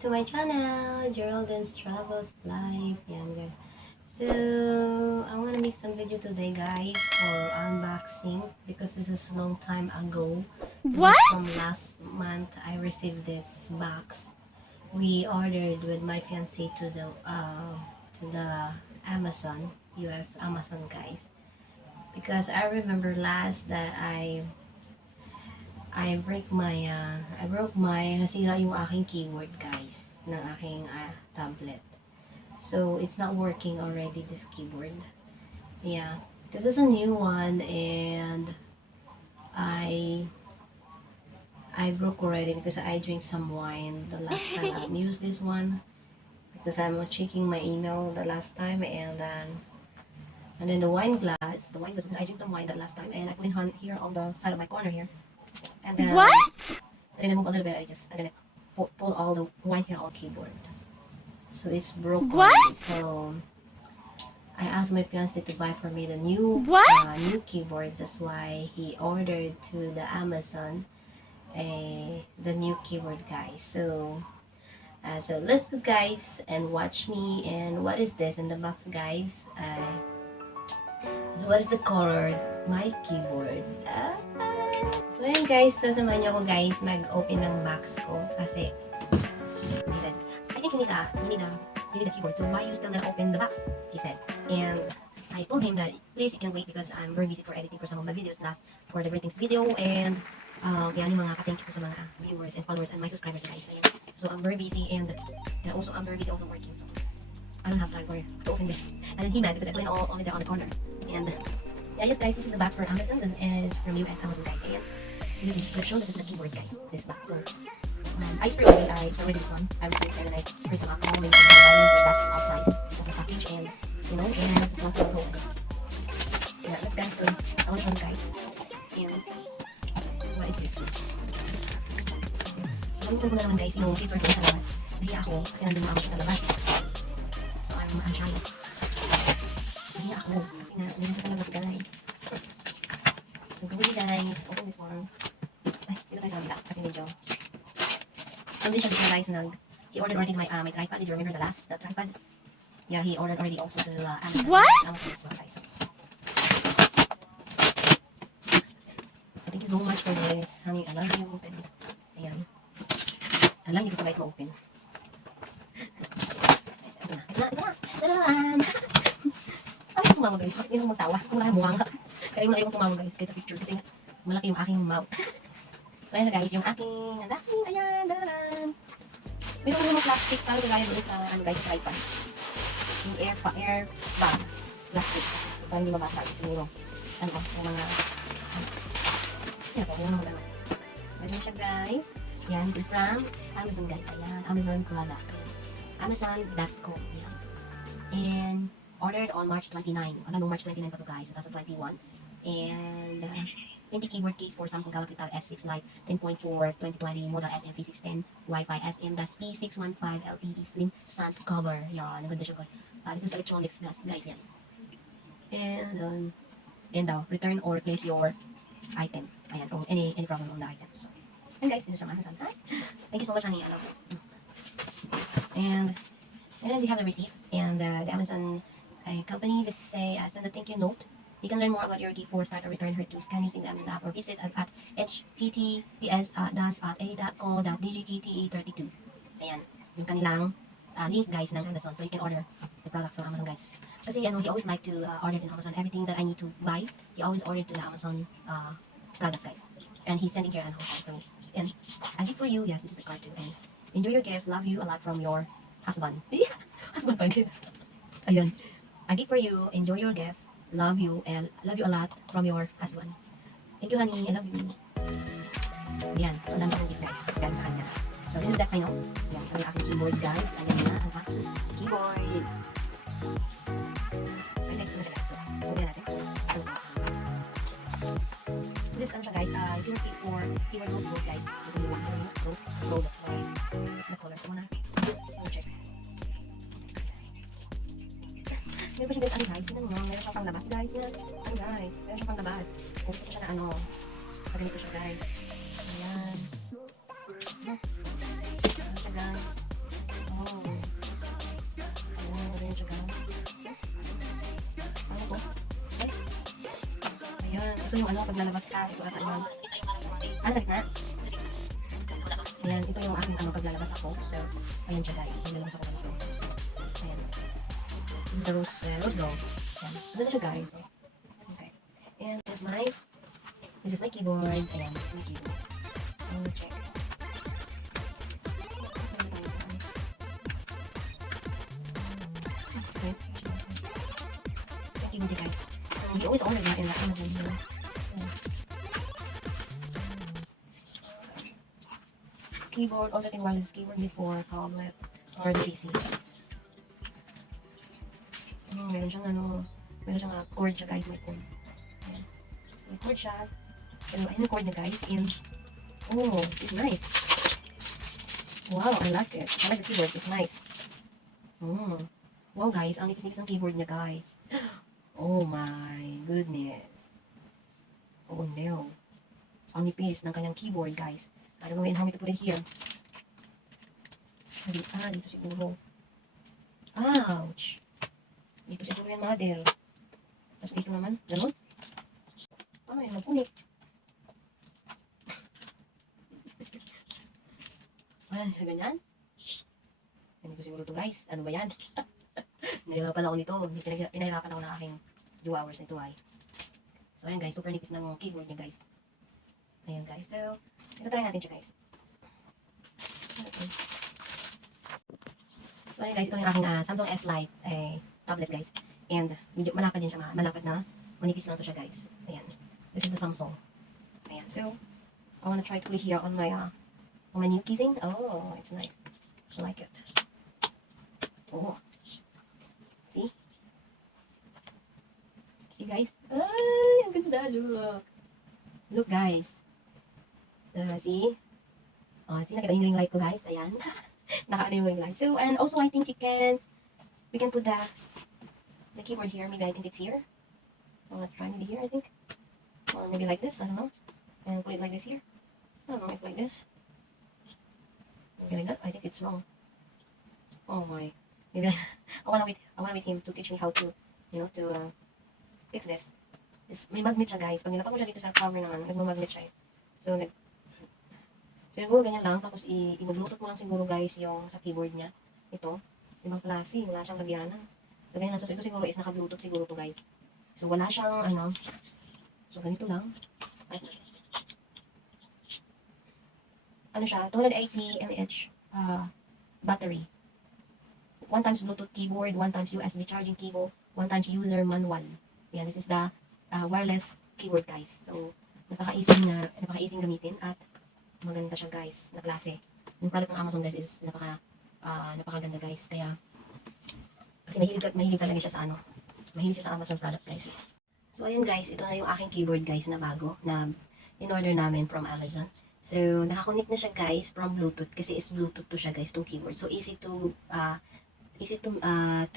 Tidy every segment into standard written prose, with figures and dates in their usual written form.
to my channel, Geraldine's Travels Life. Yan guys. So, I'm gonna make some video today guys for unboxing because this is a long time ago. This is from last month. I received this box. We ordered with my fiance to the Amazon, US Amazon guys. Because I remember last that I broke my, nasira yung aking keyboard guys, ng aking tablet. So, it's not working already, this keyboard. Yeah, this is a new one and I broke already because I drank some wine the last time I used this one. Because I'm checking my email the last time and then the wine glass because I drank some wine the last time and I put it on here on the side of my corner here. And then, and then I move a little bit. I'm gonna pull all the wine here on the keyboard. So it's broken. So I asked my fiance to buy for me the new new keyboard. That's why he ordered to the Amazon the new keyboard, guys. So let's go, guys, and watch me. And what is this in the box, guys? So what is the color? My keyboard. So ayan guys, sasamahan niyo ako guys mag-open ng box ko kasi he said, I think you need a keyboard, so why you still gonna open the box? He said. And I told him that please you can wait because I'm very busy for editing for some of my videos last for the ratings video and yan yung mga thank you po sa mga viewers and followers and my subscribers guys. So I'm very busy and also I'm very busy also working, so I don't have time to open this. And then he mad because I put it all on the corner. And yeah, yes guys, this is the box for Amazon. This is from US Amazon guys. And this is the description. This is the keyboard guys. This box. So I spray already this one. I received it and I spray some alcohol maybe some vitamins and that's outside. That's the package and you know and this is not for home. Yeah, let's guys. So I want to show you guys. And what is this? Alam ko na naman guys yung scissors ko sa labas. Nahiya ako kasi nandun ako sa labas. So I'm shy. Nahiya ako. Nandun sa labas guys. So go guys. Open this one. Ay, dito tayo sa labila kasi medyo hindi siya dito guys he ordered already my tripod. Did you remember the tripod? Yeah, he ordered already also to Amazon. Amazon as well, guys. So thank you so much for this. Honey, I love you. Ayan. Alam, hindi ko guys ma-open. Ito na. Ay, tumawa guys. Bakit hindi magtawa? Kung wala yung nga. Kaya yung ayaw tumawa guys. Kahit sa picture. Kasi malaki yung aking mouth. So ayan na guys, yung aking dustbin. Ayan, dadaran. Mayroon yung plastic para gagaya doon sa guys, tripod. Yung air bag. Plastic. Para hindi mabasag. Siguro. Yung mga yung mga gano'n. So ayan siya guys. Yan, this is from Amazon guys. Ayan, Amazon product. Amazon.com. Yan. And ordered on March 29. March 29 pa to guys, 2021. And 20 keyboard case for Samsung Galaxy Tab S6 Lite 10.4 2020 model SM-P610 Wi-Fi SM-P615 LTE Slim stand cover. Yan, naganda siya guys. This is electronics guys yan. And return or replace your item. Ayan, kung any problem on the item. So, and guys, this is from Amazon. Thank you so much, honey. I love you. And then we have the receipt and the Amazon company. This say send a thank you note. You can learn more about your gift for start or return her to scan using the Amazon app or visit at https://a.co.dgkte32. Ayan, yung kanilang link guys ng Amazon, so you can order the products from Amazon guys. Kasi he always like to order in Amazon everything that I need to buy. He always ordered to the Amazon product guys, and he's sending here an offer for me. And a gift for you, yes, this is the card too. And enjoy your gift, love you a lot from your husband. Husband pa rin. Ayun, a gift for you, enjoy your gift. Love you and love you a lot from your husband. Thank you, honey. I love you. Yan. So, dami akong gift, guys. Galing sa kanya. So, this is that final. Yan. Ang aking keyboard, guys. Ayan na ang aking keyboard. Ayan, guys. Ito na siya, guys. So, ulihan natin. This is ano siya, guys. If you're looking for keyboard rose gold, guys. Ito yung rose gold. The colors muna. Check. Meron pa siya guys, ano guys, tignan mo, meron siyang panglabas guys, yan, ano guys, meron siyang panglabas, gusto ko siya na ano, sa ganito siya guys, ayan, ano siya guys, Ito yung ano, paglalabas ka. Ito ata yung... Ah, sa gitna. Ayan, ito yung aking ano, paglalabas ako. So, ayan siya guys. Paglalabas ako dito. Ayan. This is the rose gold. Ayan. Ganda siya guys. Okay. And this is my keyboard. Ayan, this is my keyboard. So, check. Okay. So, keyboard guys. So, we always order that in the Amazon here. So, keyboard, all the thing wireless keyboard before tablet or the PC. Meron siyang cord siya guys, may cord. Ayan. May cord siya. Pero ayun yung cord niya guys, and oh, it's nice. Wow, I like it. I like the keyboard, it's nice. Wow guys, ang nipis-nipis ng keyboard niya guys. Oh my goodness. Oh no. Ang nipis ng kanyang keyboard guys. I don't know how to put it here. Dito siguro. Ouch! Dito siguro yung model. Tapos dito naman, gano'n. May magpunit. Ayan, ganyan. Ganito siguro to guys. Ano ba yan? Nahirapan ako nito. Pinahirapan ako ng aking 2 hours nito ay. So ayan guys, super nipis ng keyboard niya guys. Ayan guys, so ito try natin siya guys. Okay. So ayan guys, ito yung aking Samsung S Lite tablet guys. And medyo malapad din siya, malapad na. Manipis lang to siya guys. Ayan. This is the Samsung. Ayan. So I wanna try to play here on my new keying. Oh, it's nice. I like it. Oh. See? See guys? Ay, ang ganda. Look. Look guys. See? See, nakita yung ring light ko guys. Ayan. Naka-ano yung ring light. So, and also I think we can put the keyboard here. Maybe I think it's here. I'm gonna try maybe here, I think. Or maybe like this, I don't know. And put it like this here. I don't know, if like this. Maybe like that. I think it's wrong. Oh my. Maybe I wanna wait him to teach me how to, to fix this. May magnet siya guys. Pag nilapag mo siya dito sa cover naman, nagmamagnet siya. So, siguro ganyan lang. Tapos, i-bluetooth mo lang siguro guys yung sa keyboard niya. Ito. Ibang klase. Wala siyang lagyanan. So, ganyan lang. So, ito siguro is naka-bluetooth siguro to guys. So, wala siyang, so, ganito lang. Ay. Ano siya? 280 mAh battery. 1 times Bluetooth keyboard, 1 times USB charging cable, 1 times user manual. Yan, this is the wireless keyboard guys. So, napaka-easy gamitin at maganda siya guys, na klase. Yung product ng Amazon guys is napakaganda guys. Kaya, kasi mahilig talaga siya sa mahilig siya sa Amazon product guys. So, ayun guys, ito na yung aking keyboard guys na bago, na in-order namin from Amazon. So, nakakonect na siya guys from Bluetooth, kasi is Bluetooth to siya guys, tong keyboard. So, easy to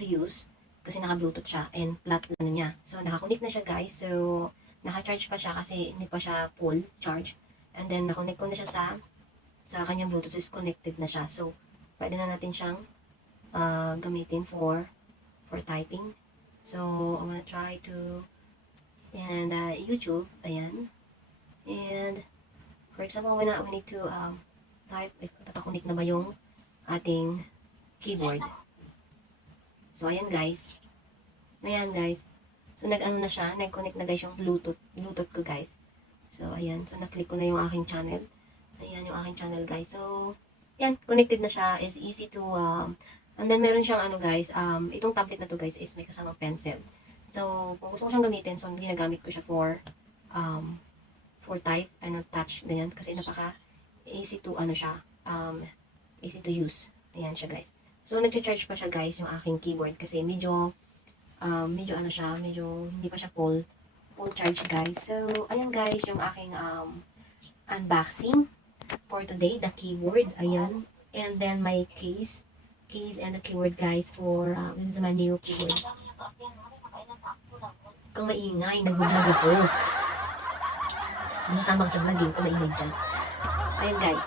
use, kasi naka-Bluetooth siya, and flat niya. So, nakakonect na siya guys. So, naka-charge pa siya kasi hindi pa siya full charge. And then, na-connect ko na siya sa kanyang Bluetooth. So, is connected na siya. So, pwede na natin siyang gamitin for typing. So, I'm gonna try to and YouTube. Ayan. And, for example, when we need to type, if nakakonect na ba yung ating keyboard. So, ayan guys. Ayan guys. So, nag-ano na siya, nag-connect na guys yung Bluetooth ko guys. So, ayan. So, na-click ko na yung aking channel. Ayan yung aking channel guys. So, ayan, connected na siya. Is easy to, and then meron siyang guys, itong tablet na to guys is may kasamang pencil. So, kung gusto ko siyang gamitin, so, ginagamit ko siya for type, touch, ganyan. Kasi easy to, easy to use. Ayan siya guys. So, nag-charge pa siya guys yung aking keyboard kasi medyo hindi pa siya full charge guys. So, ayan guys yung aking unboxing for today, the keyboard, ayan. And then my case and the keyboard guys for, this is my new keyboard. Kung maingay, nag-vlog ako. Nasama ka sa vlog kung maingay dyan. Ayan guys.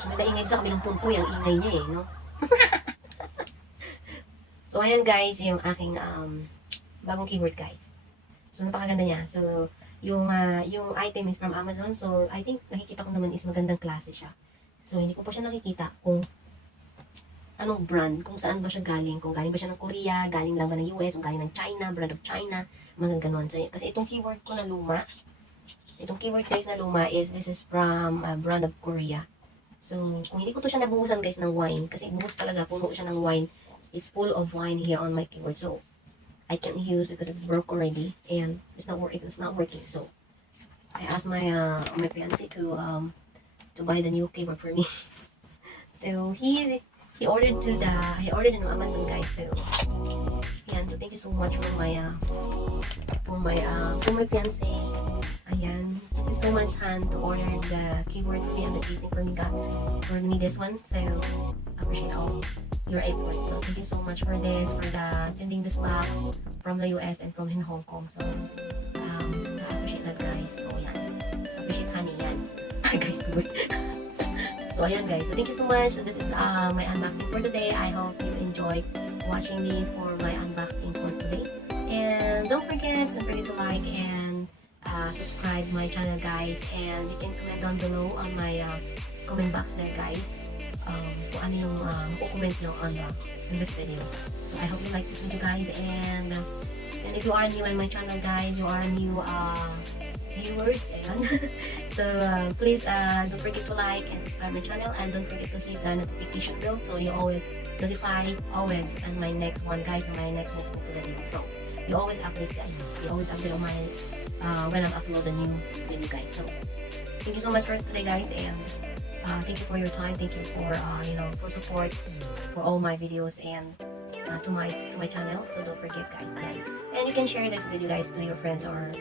So, may maingay sa kabilang punto, yung ingay niya no? So, ayan guys, yung aking bagong keyboard guys. So, napakaganda niya. So, yung item is from Amazon. So, I think nakikita ko naman is magandang klase siya. So, hindi ko pa siya nakikita kung anong brand, kung saan ba siya galing, kung galing ba siya ng Korea, galing lang ba ng US, o galing ng China, brand of China, mga ganon. So, kasi itong keyword ko na luma, itong keyword guys na luma is, this is from brand of Korea. So, kung hindi ko to siya nabuhusan guys ng wine, kasi buhos talaga, puno siya ng wine, it's full of wine here on my keyword. So, I can't use because it's broke already, and it's not working. So, I asked my fiancé to buy the new keyboard for me. So he ordered it on Amazon guys. So ayan, so thank you so much for my fiancé. Ayan, thank you so much Han to order the keyboard for me and the casing for me this one. So appreciate all your effort. So thank you so much for this, for the sending this box from the US and from in Hong Kong. So I appreciate that guys. So yan, appreciate honey yan. Guys, good. So ayan guys, so thank you so much. So this is my unboxing for today. I hope you enjoyed watching me for my unboxing for today. And don't forget to like and subscribe my channel guys. And you can comment down below on my comment box there guys. Kung ano yung comment nyo on this video. So I hope you like this video guys. And if you are new in my channel guys, you are new viewers. So please don't forget to like and subscribe my channel, and don't forget to hit the notification bell so you always notify always on my next one guys, on my next video. So you always update guys. You always update on my when I'm upload a new video guys. So thank you so much for today guys, and thank you for your time. Thank you for for support for all my videos and to my channel. So don't forget guys. And you can share this video guys to your friends or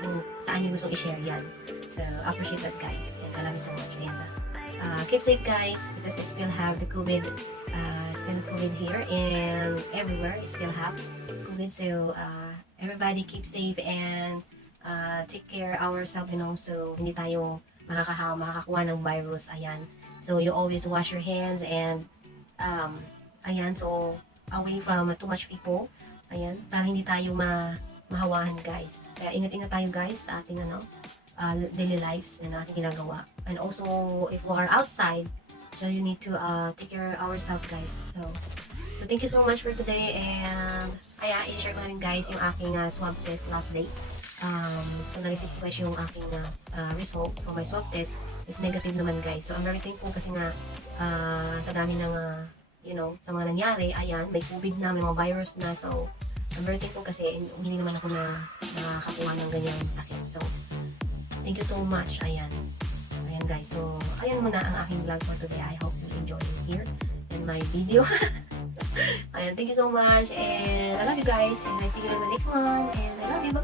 kung saan nyo gustong i-share yan. So, appreciate that guys. And I love you so much. And keep safe guys, because I still have the COVID, here and everywhere. I still have COVID. So, everybody keep safe and take care ourselves, so hindi tayo makakakuha ng virus. Ayan. So, you always wash your hands and ayan, so away from too much people. Ayan, para hindi tayo mahawahan guys. Kaya ingat-ingat tayo guys sa ating daily lives na ating ginagawa. And also, if we are outside, so you need to take care of ourselves guys. So thank you so much for today. And i-share ko na rin guys yung aking swab test last day. So na-receive ko guys yung aking result for my swab test is negative naman guys. So I'm very thankful kasi nga sa dami ng sa mga nangyari, ayan, may COVID na, may mga virus na. So I'm very thankful kasi hindi naman ako nakakakuha ng ganyang sakit. So, thank you so much. Ayan. Ayan guys. So, ayan muna ang aking vlog for today. I hope you enjoy it here in my video. Ayan. Thank you so much. And I love you guys. And I see you in the next one. And I love you. Bye.